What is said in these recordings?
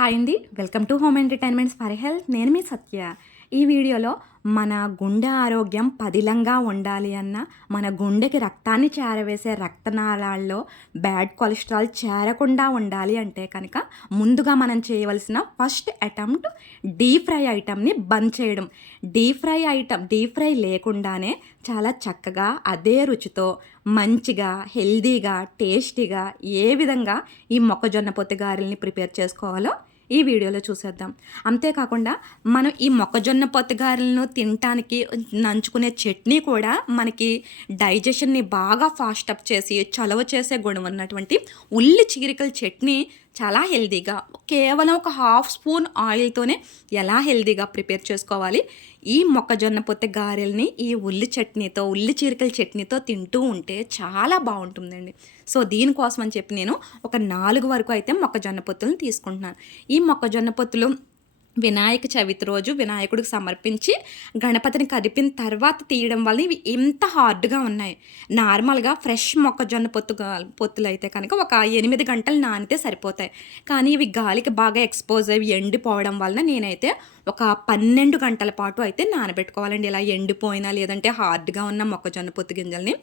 Hi అండి, welcome to home entertainments for health. నేను మీ సత్య. ఈ వీడియోలో మన గుండె ఆరోగ్యం పదిలంగా ఉండాలి అన్న, మన గుండెకి రక్తాన్ని చేరవేసే రక్తనాళాల్లో బ్యాడ్ కొలెస్ట్రాల్ చేరకుండా ఉండాలి అంటే కనుక ముందుగా మనం చేయవలసిన ఫస్ట్ అటెంప్ట్ డీప్ ఫ్రై ఐటమ్ని బంద్ చేయడం. డీప్ ఫ్రై లేకుండానే చాలా చక్కగా అదే రుచితో మంచిగా హెల్దీగా టేస్టీగా ఏ విధంగా ఈ మొక్కజొన్న పొత్తి గారెల్ని ప్రిపేర్ చేసుకోవాలో ఈ వీడియోలో చూసేద్దాం. అంతేకాకుండా మనం ఈ మొక్కజొన్న పొత్తిగారెలను తినటానికి నంచుకునే చట్నీ కూడా మనకి డైజెషన్ని బాగా ఫాస్ట్ అప్ చేసి చలవ చేసే గుణం ఉన్నటువంటి ఉల్లి చీరికల చట్నీ చాలా హెల్దీగా కేవలం ఒక హాఫ్ స్పూన్ ఆయిల్తోనే ఎలా హెల్దీగా ప్రిపేర్ చేసుకోవాలి. ఈ మొక్కజొన్న పొత్తి గారెల్ని ఈ ఉల్లి చీరికల చట్నీతో తింటూ ఉంటే చాలా బాగుంటుందండి. సో దీనికోసం అని చెప్పి నేను ఒక 4 వరకు అయితే మొక్కజొన్న పొత్తులను తీసుకుంటున్నాను. ఈ మొక్కజొన్న పొత్తులు వినాయక చవితి రోజు వినాయకుడికి సమర్పించి గణపతిని కదిపిన తర్వాత తీయడం వల్ల ఇవి ఎంత హార్డ్గా ఉన్నాయి. నార్మల్గా ఫ్రెష్ మొక్కజొన్న పొత్తులు అయితే కనుక ఒక 8 గంటలు నానితే సరిపోతాయి. కానీ ఇవి గాలికి బాగా ఎక్స్పోజ్ అయ్యి ఎండిపోవడం వలన నేనైతే ఒక 12 గంటల పాటు అయితే నానబెట్టుకోవాలండి. ఇలా ఎండిపోయినా లేదంటే హార్డ్గా ఉన్న మొక్కజొన్న పొత్తు గింజల్ని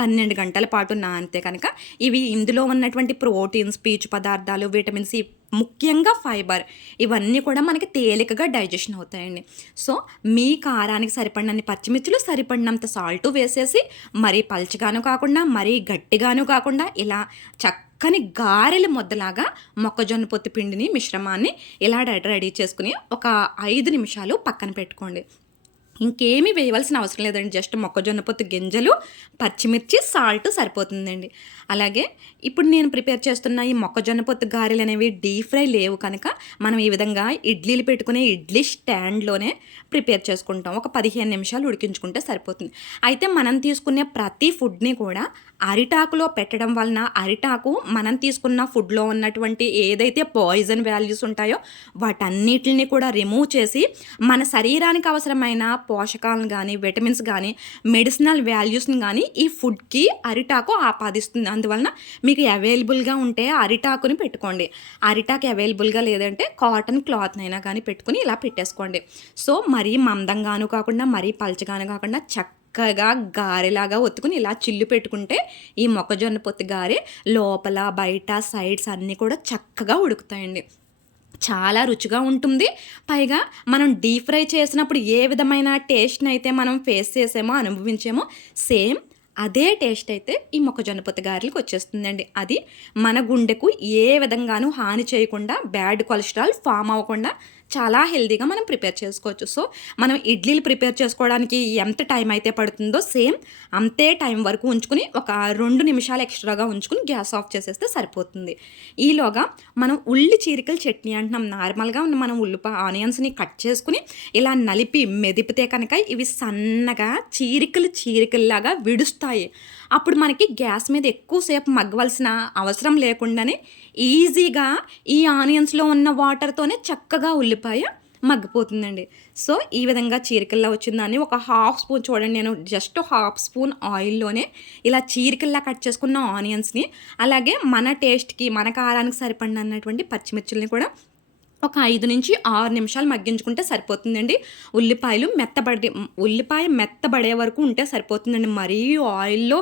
12 గంటల పాటు నానితే కనుక ఇవి ఇందులో ఉన్నటువంటి ప్రోటీన్స్, పీచు పదార్థాలు, విటమిన్ సి, ముఖ్యంగా ఫైబర్ ఇవన్నీ కూడా మనకి తేలికగా డైజెషన్ అవుతాయండి. సో మీ కారానికి సరిపడినన్ని పచ్చిమిర్చులు, సరిపడినంత సాల్టు వేసేసి మరీ పల్చగాను కాకుండా మరీ గట్టిగాను కాకుండా ఇలా చక్కని గారెల ముద్దలాగా మొక్కజొన్న పొత్తి పిండిని మిశ్రమాన్ని ఇలా రెడీ చేసుకుని ఒక 5 నిమిషాలు పక్కన పెట్టుకోండి. ఇంకేమీ వేయవలసిన అవసరం లేదండి. జస్ట్ మొక్కజొన్న పొత్తు గింజలు, పచ్చిమిర్చి, సాల్ట్ సరిపోతుందండి. అలాగే ఇప్పుడు నేను ప్రిపేర్ చేస్తున్న ఈ మొక్కజొన్న పొత్తు గారెలు అనేవి డీప్ ఫ్రై లేవు కనుక మనం ఈ విధంగా ఇడ్లీలు పెట్టుకునే ఇడ్లీ స్టాండ్లోనే ప్రిపేర్ చేసుకుంటాం. ఒక 15 నిమిషాలు ఉడికించుకుంటే సరిపోతుంది. అయితే మనం తీసుకునే ప్రతి ఫుడ్ని కూడా అరిటాకులో పెట్టడం వలన అరిటాకు మనం తీసుకున్న ఫుడ్లో ఉన్నటువంటి ఏదైతే పాయిజన్ వాల్యూస్ ఉంటాయో వాటన్నిటిని కూడా రిమూవ్ చేసి మన శరీరానికి అవసరమైన పోషకాలను కానీ, విటమిన్స్ కానీ, మెడిసినల్ వాల్యూస్ని కానీ ఈ ఫుడ్కి అరిటాకు ఆపాదిస్తుంది. అందువలన మీకు అవైలబుల్గా ఉంటే అరిటాకుని పెట్టుకోండి. అరిటాకు అవైలబుల్గా లేదంటే కాటన్ క్లాత్నైనా కానీ పెట్టుకుని ఇలా పెట్టేసుకోండి. సో మరీ మందంగాను కాకుండా మరీ పలచగాను కాకుండా చక్కగా గారెలాగా ఒత్తుకుని ఇలా చిల్లు పెట్టుకుంటే ఈ మొక్కజొన్న పొత్తి గారె లోపల బయట సైడ్స్ అన్నీ కూడా చక్కగా ఉడుకుతాయండి. చాలా రుచిగా ఉంటుంది. పైగా మనం డీప్ ఫ్రై చేసినప్పుడు ఏ విధమైన టేస్ట్ని అయితే మనం ఫేస్ చేసామో, అనుభవించామో సేమ్ అదే టేస్ట్ అయితే ఈ మొక్కజొన్న పొత్తి గారెలకు వచ్చేస్తుందండి. అది మన గుండెకు ఏ విధంగానూ హాని చేయకుండా, బ్యాడ్ కొలెస్ట్రాల్ ఫామ్ అవ్వకుండా చాలా హెల్తీగా మనం ప్రిపేర్ చేసుకోవచ్చు. సో మనం ఇడ్లీలు ప్రిపేర్ చేసుకోవడానికి ఎంత టైం అయితే పడుతుందో సేమ్ అంతే టైం వరకు ఉంచుకుని ఒక 2 నిమిషాలు ఎక్స్ట్రాగా ఉంచుకుని గ్యాస్ ఆఫ్ చేసేస్తే సరిపోతుంది. ఈలోగా మనం ఉల్లి చీరికల చట్నీ అంటున్నాం. నార్మల్గా మనం ఆనియన్స్ని కట్ చేసుకుని ఇలా నలిపి మెదిపితే కనుక ఇవి సన్నగా చీరికల్లాగా విడుస్తాయి. అప్పుడు మనకి గ్యాస్ మీద ఎక్కువసేపు మగ్గవలసిన అవసరం లేకుండానే ఈజీగా ఈ ఆనియన్స్లో ఉన్న వాటర్తోనే చక్కగా ఉల్లిపాయ మగ్గిపోతుందండి. సో ఈ విధంగా చీరికల్లా వచ్చిందని ఒక హాఫ్ స్పూన్ చూడండి, నేను జస్ట్ హాఫ్ స్పూన్ ఆయిల్లోనే ఇలా చీరికల్లా కట్ చేసుకున్న ఆనియన్స్ని, అలాగే మన టేస్ట్కి మన కారానికి సరిపడినటువంటి పచ్చిమిర్చిల్ని కూడా ఒక 5 నుంచి 6 నిమిషాలు మగ్గించుకుంటే సరిపోతుందండి. ఉల్లిపాయ మెత్తబడే వరకు ఉంటే సరిపోతుందండి. మరీ ఆయిల్లో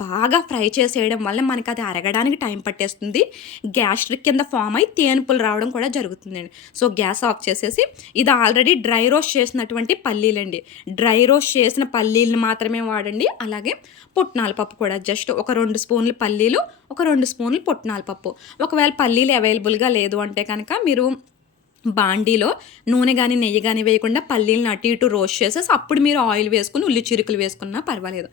బాగా ఫ్రై చేసేయడం వల్ల మనకి అది అరగడానికి టైం పట్టేస్తుంది. గ్యాస్ట్రిక్ కింద ఫామ్ అయి తేనుపులు రావడం కూడా జరుగుతుందండి. సో గ్యాస్ ఆఫ్ చేసేసి ఇది ఆల్రెడీ డ్రై రోస్ట్ చేసినటువంటి పల్లీలండి. డ్రై రోస్ట్ చేసిన పల్లీలను మాత్రమే వాడండి. అలాగే పుట్నాల పప్పు కూడా జస్ట్ ఒక 2 స్పూన్లు పల్లీలు, ఒక 2 స్పూన్లు పుట్నాల పప్పు. ఒకవేళ పల్లీలు అవైలబుల్గా లేదు అంటే కనుక మీరు బాండీలో నూనె కానీ నెయ్యి కానీ వేయకుండా పల్లీలను అటు ఇటు రోస్ట్ చేసేసి అప్పుడు మీరు ఆయిల్ వేసుకుని ఉల్లి చిరుకులు వేసుకున్నా పర్వాలేదు.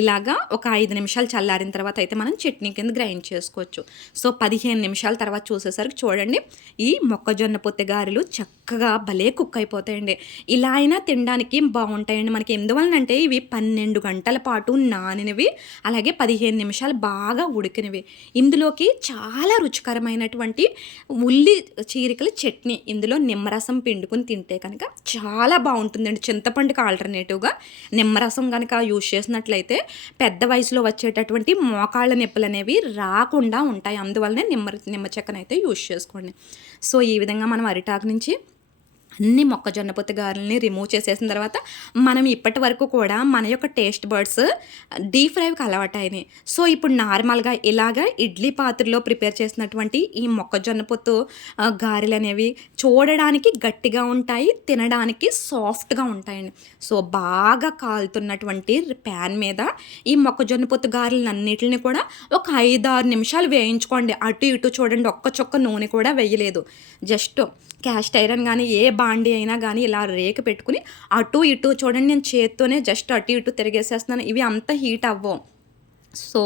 ఇలాగా ఒక 5 నిమిషాలు చల్లారిన తర్వాత అయితే మనం చట్నీ కింద గ్రైండ్ చేసుకోవచ్చు. సో 15 నిమిషాల తర్వాత చూసేసరికి చూడండి ఈ మొక్కజొన్న పొత్తి గారెలు చక్కగా భలే కుక్ అయిపోతాయండి. ఇలా అయినా తినడానికి బాగుంటాయండి. మనకి ఎందువలనంటే ఇవి 12 గంటల పాటు నానినవి, అలాగే 15 నిమిషాలు బాగా ఉడికినవి. ఇందులోకి చాలా రుచికరమైనటువంటి ఉల్లి చీరికల చట్నీ ఇందులో నిమ్మరసం పిండుకొని తింటే కనుక చాలా బాగుంటుందండి. చింతపండుకి ఆల్టర్నేటివ్గా నిమ్మరసం కనుక యూజ్ చేసినట్లయితే పెద్ద వయసులో వచ్చేటటువంటి మోకాళ్ళ నొప్పులు అనేవి రాకుండా ఉంటాయి. అందువల్లనే నిమ్మ చెక్కనైతే యూజ్ చేసుకోండి. సో ఈ విధంగా మనం అరిటాకు నుంచి అన్ని మొక్కజొన్న పొత్తు గారెలని రిమూవ్ చేసేసిన తర్వాత మనం ఇప్పటి వరకు కూడా మన యొక్క టేస్ట్ బర్డ్స్ డీప్ ఫ్రైకి అలవాటైనాయి. సో ఇప్పుడు నార్మల్గా ఇలాగా ఇడ్లీ పాత్రలో ప్రిపేర్ చేసినటువంటి ఈ మొక్కజొన్న పొత్తు గారెలు అనేవి చూడడానికి గట్టిగా ఉంటాయి, తినడానికి సాఫ్ట్గా ఉంటాయండి. సో బాగా కాలుతున్నటువంటి ప్యాన్ మీద ఈ మొక్కజొన్న పొత్తు గారెలన్నిటిని కూడా ఒక 5-6 నిమిషాలు వేయించుకోండి. అటు ఇటు చూడండి, ఒక్క చుక్క నూనె కూడా వేయలేదు. జస్ట్ క్యాస్ట్ ఐరన్ కానీ ఏ బాండి అయినా కానీ ఇలా రేకు పెట్టుకుని అటు ఇటు చూడండి, నేను చేత్తోనే జస్ట్ అటు ఇటు తిరిగేసేస్తున్నాను. ఇవి అంత హీట్ అవ్వవు. సో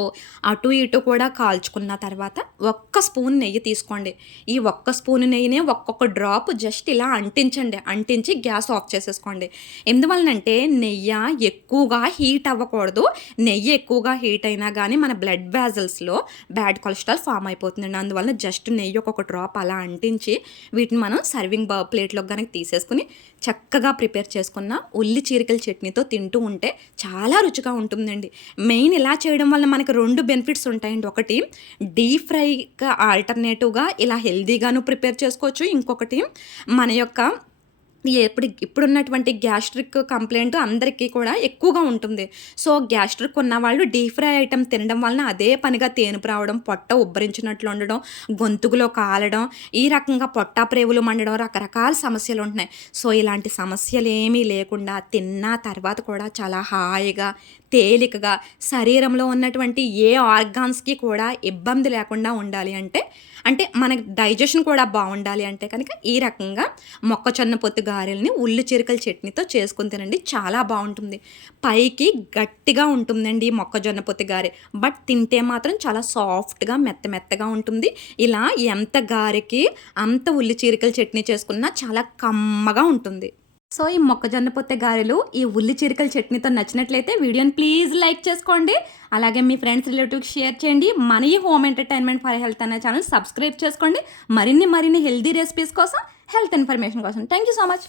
అటు ఇటు కూడా కాల్చుకున్న తర్వాత ఒక్క స్పూన్ నెయ్యి తీసుకోండి. ఈ ఒక్క స్పూన్ నెయ్యినే ఒక్కొక్క డ్రాప్ జస్ట్ ఇలా అంటించి గ్యాస్ ఆఫ్ చేసేసుకోండి. ఎందువలనంటే నెయ్యి ఎక్కువగా హీట్ అవ్వకూడదు. నెయ్యి ఎక్కువగా హీట్ అయినా కానీ మన బ్లడ్ వ్యాజల్స్లో బ్యాడ్ కొలెస్ట్రాల్ ఫామ్ అయిపోతుందండి. అందువల్ల జస్ట్ నెయ్యి ఒక్కొక్క డ్రాప్ అలా అంటించి వీటిని మనం సర్వింగ్ ప్లేట్లోకి కనుక తీసేసుకుని చక్కగా ప్రిపేర్ చేసుకున్న ఉల్లి చీరికల చట్నీతో తింటూ ఉంటే చాలా రుచిగా ఉంటుందండి. మెయిన్ ఇలా చేయడం వల్ల మనకు 2 బెనిఫిట్స్ ఉంటాయండి. ఒకటి డీప్ ఫ్రైకి ఆల్టర్నేటివ్గా ఇలా హెల్దీగాను ప్రిపేర్ చేసుకోవచ్చు. ఇంకొకటి మన యొక్క ఇప్పుడున్నటువంటి గ్యాస్ట్రిక్ కంప్లైంట్ అందరికీ కూడా ఎక్కువగా ఉంటుంది. సో గ్యాస్ట్రిక్ ఉన్న వాళ్ళు డీప్ ఫ్రై ఐటమ్ తినడం వలన అదే పనిగా తేనుపు రావడం, పొట్ట ఉబ్బరించినట్లు ఉండడం, గొంతుకులో కాలడం, ఈ రకంగా పొట్ట ప్రేవులు మండడం, రకరకాల సమస్యలు ఉంటున్నాయి. సో ఇలాంటి సమస్యలు ఏమీ లేకుండా తిన్న తర్వాత కూడా చాలా హాయిగా తేలికగా శరీరంలో ఉన్నటువంటి ఏ ఆర్గాన్స్కి కూడా ఇబ్బంది లేకుండా ఉండాలి అంటే మనకి డైజెషన్ కూడా బాగుండాలి అంటే కనుక ఈ రకంగా మొక్కజొన్న పొత్తు గారెల్ని ఉల్లి చిరకల చట్నీతో చేసుకుని తినండి. చాలా బాగుంటుంది. పైకి గట్టిగా ఉంటుందండి ఈ మొక్కజొన్న పొత్తు గారె, బట్ తింటే మాత్రం చాలా సాఫ్ట్గా మెత్తగా ఉంటుంది. ఇలా ఎంత గారెకి అంత ఉల్లి చీరికల చట్నీ చేసుకున్నా చాలా కమ్మగా ఉంటుంది. సో ఈ మొక్కజొన్న పొత్తు గారెలు ఈ ఉల్లి చీరికల చట్నీతో నచ్చినట్లయితే వీడియోని ప్లీజ్ లైక్ చేసుకోండి. అలాగే మీ ఫ్రెండ్స్ రిలేటివ్కి షేర్ చేయండి. మన ఈ హోమ్ ఎంటర్టైన్మెంట్ ఫర్ హెల్త్ అనే ఛానల్ సబ్స్క్రైబ్ చేసుకోండి. మరిన్ని హెల్దీ రెసిపీస్ కోసం, హెల్త్ ఇన్ఫర్మేషన్ కోసం. Thank you so much.